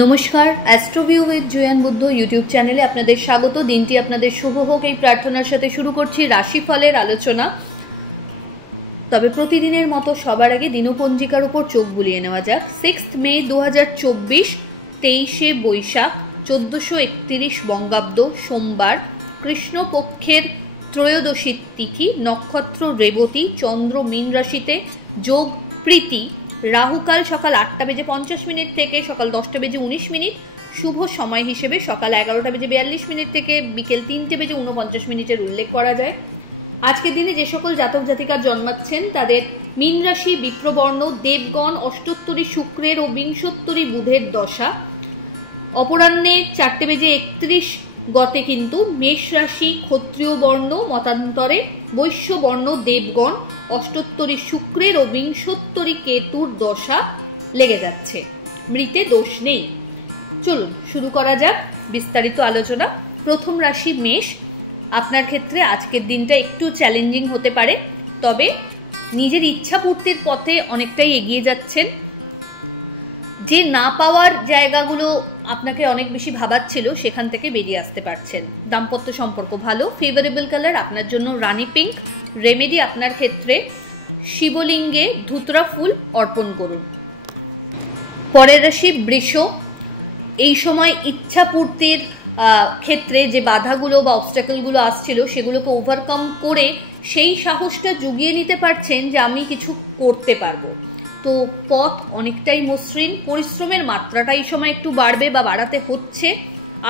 নমস্কার, অ্যাস্ট্রোভিউ with Juan Buddha YouTube চ্যানেলে আপনাদের স্বাগত। দিনটি আপনাদের শুভ হোক এই প্রার্থনার সাথে শুরু করছি রাশিফলের আলোচনা। তবে প্রতিদিনের মতো সবার আগে দিনপঞ্জিকার উপর চোখ বুলিয়ে নেওয়া যাক। 6 মে 2024, 23শে বৈশাখ, 1431 বঙ্গাব্দ, সোমবার, কৃষ্ণপক্ষের ত্রয়োদশী তিথি, নক্ষত্র রেবতী, চন্দ্র মীন রাশিতে, যোগ প্রীতি, রাহুকাল সকাল 8:50 থেকে সকাল 10:19, শুভ সময় হিসেবে সকাল 11:42 থেকে বিকেল 3:49 উল্লেখ করা যায়। আজকের দিনে যে সকল জাতক জাতিকার জন্মাচ্ছেন তাদের মীন রাশি, বিপ্রবর্ণ, দেবগণ, অষ্টোত্তরী শুক্রের ও বিংশোত্তরী বুধের দশা। অপরাহ্নে 4:31 গতে কিন্তু মেষ রাশি, ক্ষত্রিয় বর্ণ, মতান্তরে বৈশ্য বর্ণ, দেবগণ, অষ্টোত্তরী শুক্রের ও বিংশোত্তরী কেতুর দশা লেগে যাচ্ছে। মৃতে দোষ নেই। চলুন শুরু করা যাক বিস্তারিত আলোচনা। প্রথম রাশি মেষ। আপনার ক্ষেত্রে আজকের দিনটা একটু চ্যালেঞ্জিং হতে পারে, তবে নিজের ইচ্ছা পূর্তির পথে অনেকটাই এগিয়ে যাচ্ছেন। যে না পাওয়ার জায়গাগুলো আপনাকে অনেক বেশি ভাবাচ্ছিল সেখান থেকে বেরিয়ে আসতে পারছেন। দাম্পত্য সম্পর্ক ভালো। ফেভারেবল কালার আপনার জন্য রানি পিঙ্ক। রেমেডি আপনার ক্ষেত্রে শিবলিঙ্গে ধুতরা ফুল অর্পণ করুন। পরের রাশি বৃষ। এই সময় ইচ্ছা পূর্তির ক্ষেত্রে যে বাধাগুলো বা অবস্ট্যাকলগুলো আসছিল সেগুলোকে ওভারকাম করে সেই সাহসটা জুগিয়ে নিতে পারছেন যে আমি কিছু করতে পারবো। তো পথ অনেকটাই মসৃণ। পরিশ্রমের মাত্রাটা এই সময় একটু বাড়বে বা বাড়াতে হচ্ছে।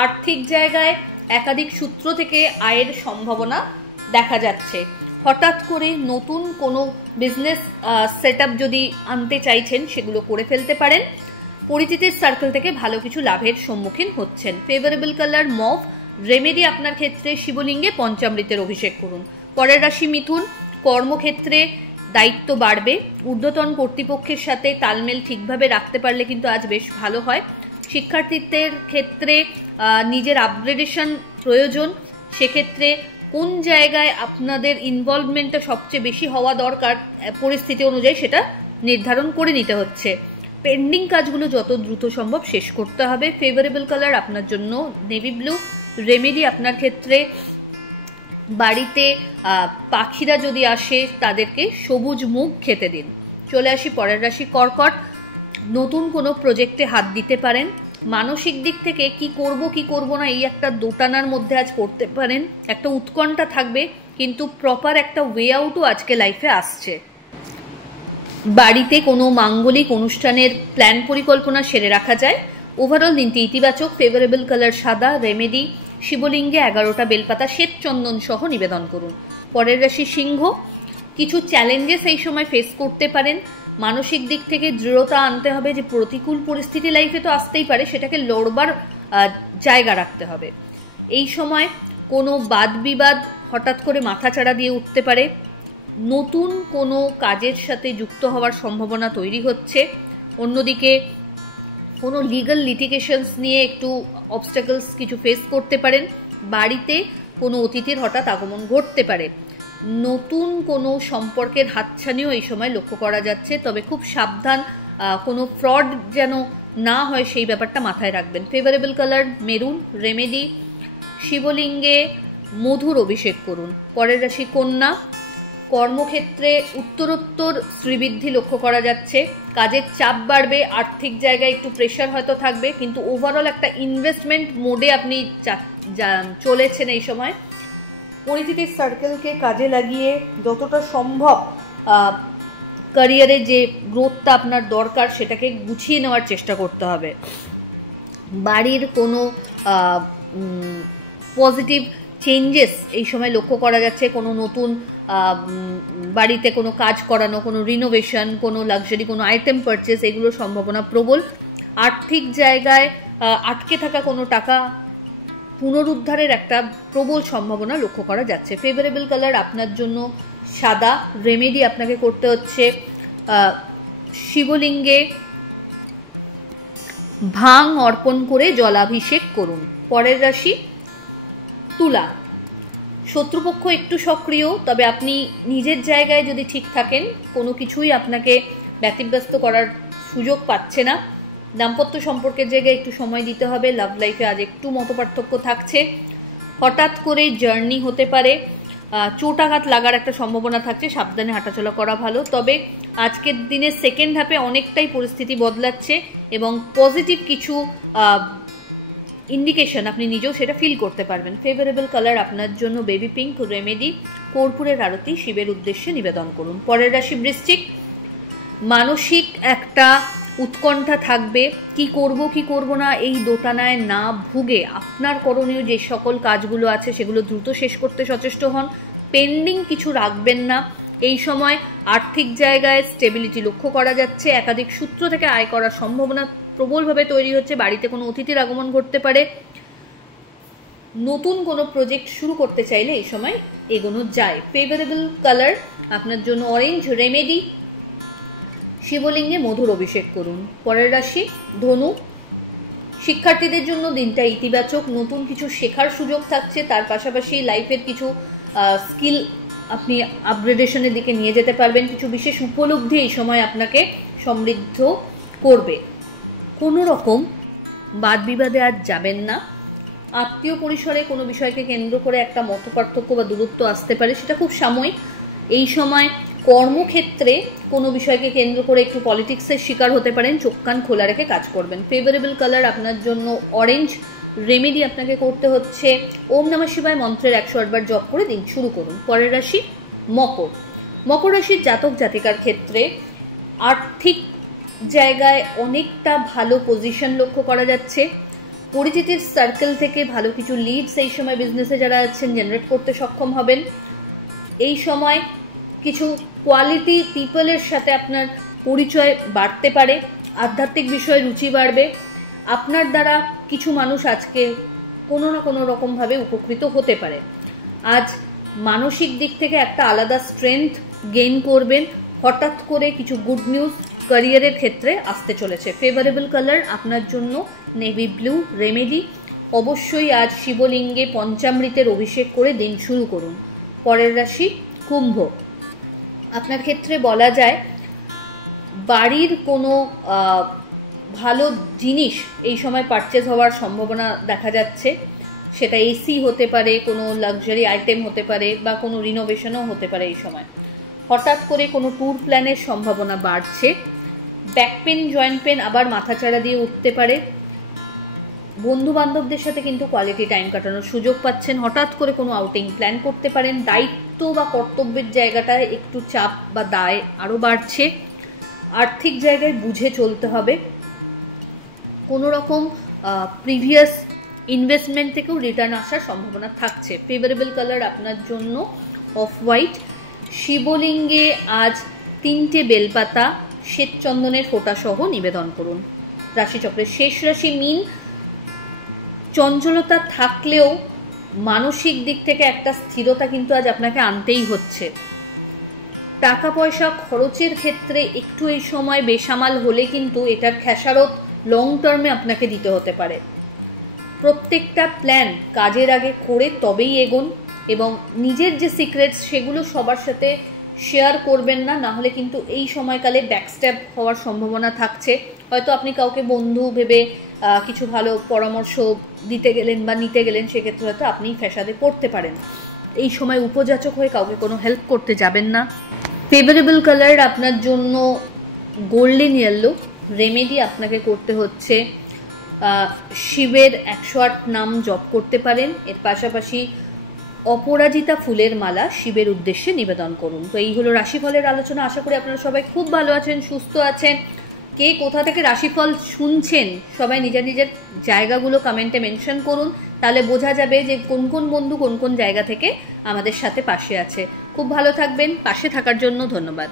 আর্থিক জায়গায় একাধিক সূত্র থেকে আয়ের সম্ভাবনা দেখা যাচ্ছে। হঠাৎ করে নতুন কোনো বিজনেস সেটআপ যদি আনতে চাইছেন সেগুলো করে ফেলতে পারেন। পরিচিতির সার্কেল থেকে ভালো কিছু লাভের সম্মুখীন হচ্ছেন। Favourable colour mauve. রেমেডি আপনার ক্ষেত্রে শিবলিঙ্গে পঞ্চামৃতের অভিষেক করুন। পরের রাশি মিথুন। কর্মক্ষেত্রে দায়িত্ব বাড়বে। ঊর্ধ্বতন কর্তৃপক্ষের সাথে তালমেল ঠিকভাবে রাখতে পারলে কিন্তু আজ বেশ ভালো হয়। শিক্ষার্থীদের ক্ষেত্রে নিজের আপগ্রেডেশন প্রয়োজন। সেক্ষেত্রে কোন জায়গায় আপনাদের ইনভলভমেন্টটা সবচেয়ে বেশি হওয়া দরকার পরিস্থিতি অনুযায়ী সেটা নির্ধারণ করে নিতে হচ্ছে। পেন্ডিং কাজগুলো যত দ্রুত সম্ভব শেষ করতে হবে। ফেভারেবল কালার আপনার জন্য নেভি ব্লু। রেমেডি আপনার ক্ষেত্রে বাড়িতে পাখিরা যদি আসে তাদেরকে সবুজ মুগ খেতে দিন। চলে আসি পরের রাশি কর্কট। নতুন কোনো প্রজেক্টে হাত দিতে পারেন। মানসিক দিক থেকে কি করব না এই একটা দোটানার মধ্যে আজ পড়তে পারেন। একটা উৎকণ্ঠা থাকবে, কিন্তু প্রপার একটা ওয়ে আউটও আজকে লাইফে আসছে। বাড়িতে কোনো মাঙ্গলিক অনুষ্ঠানের প্ল্যান পরিকল্পনা সেরে রাখা যায়। ওভারঅল দিনটি ইতিবাচক। ফেভারেবল কালার সাদা। রেমেডি শিবলিঙ্গে 11টা বেলপাতা শ্বেত চন্দন সহ নিবেদন করুন। পরের রাশি সিংহ। কিছু চ্যালেঞ্জেস এই সময় ফেস করতে পারেন। মানসিক দিক থেকে দৃঢ়তা আনতে হবে যে প্রতিকূল পরিস্থিতি লাইফে তো আসতেই পারে, সেটাকে লড়বার জায়গা রাখতে হবে। এই সময় কোনো বাদ বিবাদ হঠাৎ করে মাথাচাড়া দিয়ে উঠতে পারে। নতুন কোনো কাজের সাথে যুক্ত হওয়ার সম্ভাবনা তৈরি হচ্ছে। অন্যদিকে কোনো লিগ্যাল লিটিগেশনস নিয়ে একটু অবস্ট্যাকলস কিছু ফেস করতে পারেন। বাড়িতে কোনো অতিথির হঠাৎ আগমন ঘটতে পারে। নতুন কোনো সম্পর্কের হাতছানিও এই সময় লক্ষ্য করা যাচ্ছে, তবে খুব সাবধান, কোনো ফ্রড যেন না হয় সেই ব্যাপারটা মাথায় রাখবেন। Favourable colour maroon. রেমেডি শিবলিঙ্গে মধুর অভিষেক করুন। পরের রাশি কন্যা। কর্মক্ষেত্রে উত্তরোত্তর শ্রীবৃদ্ধি লক্ষ্য করা যাচ্ছে। কাজের চাপ বাড়বে। আর্থিক জায়গায় একটু প্রেশার হয়তো থাকবে, কিন্তু ওভারঅল একটা ইনভেস্টমেন্ট মোডে আপনি চলেছেন এই সময়। পরিচিতির সার্কেলকে কাজে লাগিয়ে যতটা সম্ভব ক্যারিয়ারে যে গ্রোথটা আপনার দরকার সেটাকে গুছিয়ে নেওয়ার চেষ্টা করতে হবে। বাড়ির কোনো পজিটিভ চেঞ্জেস এই সময় লক্ষ্য করা যাচ্ছে। কোনো নতুন বাড়িতে কোনো কাজ করানো, কোনো রিনোভেশন, কোনো লাক্সারি কোনো আইটেম পারচেস, এগুলোর সম্ভাবনা প্রবল। আর্থিক জায়গায় আটকে থাকা কোনো টাকা পুনরুদ্ধারের একটা প্রবল সম্ভাবনা লক্ষ্য করা যাচ্ছে। ফেভারেবল কালার আপনার জন্য সাদা। রেমেডি আপনাকে করতে হচ্ছে শিবলিঙ্গে ভাং অর্পণ করে জলাভিষেক করুন। পরের রাশি তুলা। শত্রুপক্ষ একটু সক্রিয়, তবে আপনি নিজের জায়গায় যদি ঠিক থাকেন কোনো কিছুই আপনাকে ব্যতিব্যস্ত করার সুযোগ পাচ্ছে না। দাম্পত্য সম্পর্কের জায়গায় একটু সময় দিতে হবে। লাভ লাইফে আজ একটু মতপার্থক্য থাকছে। হঠাৎ করে জার্নি হতে পারে, চোটাঘাত লাগার একটা সম্ভাবনা থাকছে, সাবধানে হাঁটাচলা করা ভালো। তবে আজকের দিনে সেকেন্ড হাফে অনেকটাই পরিস্থিতি বদলাচ্ছে এবং পজিটিভ কিছু ইন্ডিকেশন আপনি নিজেও সেটা ফিল করতে পারবেন। ফেভারেবল কালার আপনার জন্য বেবি পিঙ্ক। রেমেডি কর্পূরের আরতি শিবের উদ্দেশ্যে নিবেদন করুন। পরের রাশি বৃশ্চিক। মানসিক একটা উৎকণ্ঠা থাকবে, কি করব না এই দোটানায় না ভুগে আপনার করণীয় যে সকল কাজগুলো আছে সেগুলো দ্রুত শেষ করতে সচেষ্ট হন। পেন্ডিং কিছু রাখবেন না। এই সময় আর্থিক জায়গায় স্টেবিলিটি লক্ষ্য করা যাচ্ছে। একাধিক সূত্র থেকে আয় করার সম্ভাবনা প্রবলভাবে তৈরি হচ্ছে। বাড়িতে কোনো অতিথির আগমন ঘটতে পারে। নতুন কোনো প্রজেক্ট শুরু করতে চাইলে এই সময় এগোনো যায়। ফেভারেবল কালার আপনার জন্য অরেঞ্জ। রেমেডি শিবলিঙ্গে মধুর অভিষেক করুন। পরের রাশি ধনু। শিক্ষার্থীদের জন্য দিনটা ইতিবাচক। নতুন কিছু শেখার সুযোগ থাকছে, তার পাশাপাশি লাইফের কিছু স্কিল আপনি আপগ্রেডেশনের দিকে নিয়ে যেতে পারবেন। কিছু বিশেষ উপলব্ধি এই সময় আপনাকে সমৃদ্ধ করবে। কোনো রকম বাদ বিবাদে আজ যাবেন না। আত্মীয় পরিসরে কোনো বিষয়কে কেন্দ্র করে একটা মতপার্থক্য বা দূরত্ব আসতে পারে, সেটা খুব সাময়িক। এই সময় কর্মক্ষেত্রে কোনো বিষয়কে কেন্দ্র করে একটু পলিটিক্সের শিকার হতে পারেন। চোখ কান খোলা রেখে কাজ করবেন। ফেভারেবল কালার আপনার জন্য অরেঞ্জ। রেমেডি আপনাকে করতে হচ্ছে ওম নমঃ শিবায় মন্ত্রের 108 বার জপ করে দিন শুরু করুন। পরের রাশি মকর। মকর রাশির জাতক জাতিকার ক্ষেত্রে আর্থিক জায়গায় অনেকটা ভালো পজিশন লক্ষ্য করা যাচ্ছে। পরিচিতির সার্কেল থেকে ভালো কিছু লিডস এই সময় বিজনেসে যারা আছেন জেনারেট করতে সক্ষম হবেন। এই সময় কিছু কোয়ালিটি পিপলের সাথে আপনার পরিচয় বাড়তে পারে। আধ্যাত্মিক বিষয়ে রুচি বাড়বে। আপনার দ্বারা কিছু মানুষ আজকে কোনো না কোনো রকমভাবে উপকৃত হতে পারে। আজ মানসিক দিক থেকে একটা আলাদা স্ট্রেংথ গেইন করবেন। হঠাৎ করে কিছু গুড নিউজ ক্যারিয়ারের ক্ষেত্রে আসতে চলেছে। ফেভারেবল কালার আপনার জন্য নেভি ব্লু। রেমেডি অবশ্যই আজ শিবলিঙ্গে পঞ্চামৃতের অভিষেক করে দিন শুরু করুন। পরের রাশি কুম্ভ। আপনার ক্ষেত্রে বলা যায় বাড়ির কোনো ভালো জিনিস এই সময় পারচেজ হওয়ার সম্ভাবনা দেখা যাচ্ছে। সেটা এসি হতে পারে, কোনো লাক্সারি আইটেম হতে পারে, বা কোনো রিনোভেশনও হতে পারে। এই সময় হঠাৎ করে কোনো ট্যুর প্ল্যানের সম্ভাবনা বাড়ছে। ব্যাক পেন, জয়েন্ট পেন আবার মাথাচাড়া দিয়ে উঠতে পারে। বন্ধু বান্ধবদের সাথে কিন্তু কোয়ালিটি টাইম কাটানোর সুযোগ পাচ্ছেন। হঠাৎ করে কোনো আউটিং প্ল্যান করতে পারেন। দায়িত্ব বা কর্তব্যের জায়গাটায় একটু চাপ বা দায় আরও বাড়ছে। আর্থিক জায়গায় বুঝে চলতে হবে। কোনো রকম প্রিভিয়াস ইনভেস্টমেন্ট থেকেও রিটার্ন আসার সম্ভাবনা থাকছে। ফেভারেবল কালার আপনার জন্য অফ হোয়াইট। শিবলিঙ্গে আজ 3টে বেলপাতা শ্বেতচন্দনের ফোঁটা সহ নিবেদন করুন। রাশিচক্রের শেষ রাশি মীন। চঞ্চলতা থাকলেও মানসিক দিক থেকে একটা স্থিরতা কিন্তু আজ আপনাকে আনতেই হচ্ছে। টাকা পয়সা খরচের ক্ষেত্রে একটু এই সময় বেসামাল হলে কিন্তু এটার খেসারত লং টার্মে আপনাকে দিতে হতে পারে। প্রত্যেকটা প্ল্যান কাজের আগে করে তবেই এগোন এবং নিজের যে সিক্রেটস সেগুলো সবার সাথে শেয়ার করবেন না, না হলে কিন্তু এই সময়কালে ব্যাকস্ট্যাপ হওয়ার সম্ভাবনা থাকছে। হয়তো আপনি কাউকে বন্ধু ভেবে কিছু ভালো পরামর্শ দিতে গেলেন বা নিতে গেলেন, সেক্ষেত্রে হয়তো আপনি ফ্যাসাদে পড়তে পারেন। এই সময় উপযাচক হয়ে কাউকে কোনো হেল্প করতে যাবেন না। ফেভারেবল কালার আপনার জন্য গোল্ডেন ইয়েলো। রেমেডি আপনাকে করতে হচ্ছে শিবের 108 নাম জপ করতে পারেন। এর পাশাপাশি অপরাজিতা ফুলের মালা শিবের উদ্দেশ্যে নিবেদন করুন। তো এই হলো রাশিফলের আলোচনা। আশা করি আপনারা সবাই খুব ভালো আছেন, সুস্থ আছেন। কে কোথা থেকে রাশিফল শুনছেন সবাই নিজের নিজের জায়গাগুলো কমেন্টে মেনশন করুন, তাহলে বোঝা যাবে যে কোন কোন বন্ধু কোন কোন জায়গা থেকে আমাদের সাথে পাশে আছে। খুব ভালো থাকবেন। পাশে থাকার জন্য ধন্যবাদ।